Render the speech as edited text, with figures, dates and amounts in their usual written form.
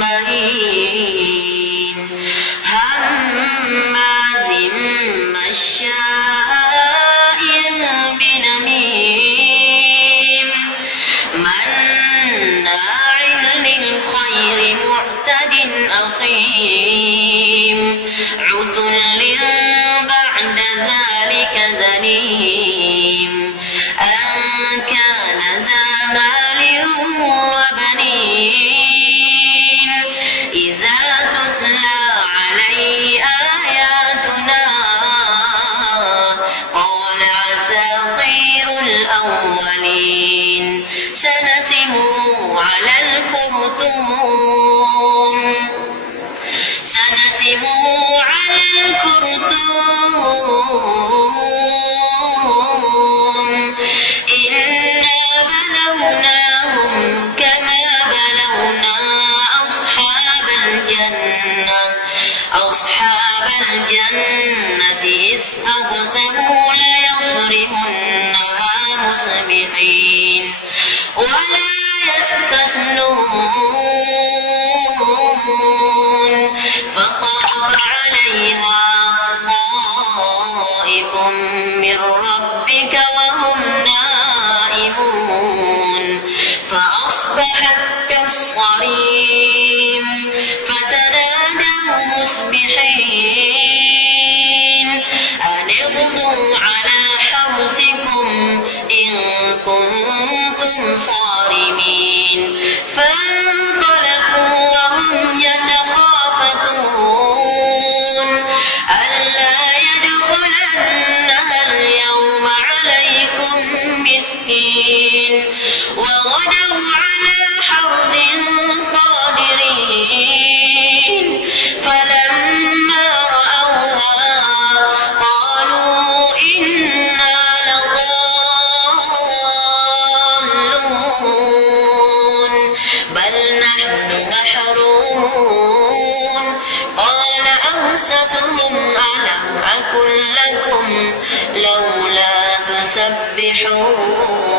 مهين هماز مشاء بنميم مناع للخير معتد أثيم عتل بعد ذلك زنيم أن كان ذا مال وبنين إذا تتلى عليه آياتنا قال أساطير الأولين سنسمه على الخرطوم إنا بلوناهم كما بلونا أصحاب الجنة إذ أقسموا ليصرمنها مصبحين ولا يستثنون فطاف عليها طائف من ربك وهم نائمون فأصبحت كالصريم فتنادوا مصبحين أن اغدوا على حرثكم إن كنتم صارمين فانطلقوا وهم يتخافتون ألا يدخلنها اليوم عليكم مسكين وغدوا على حرد قادرين فلما رأوها قالوا إنا لضالون بل نحن محرومون قال أوسطهم ألم أقل لكم لولا تسبحون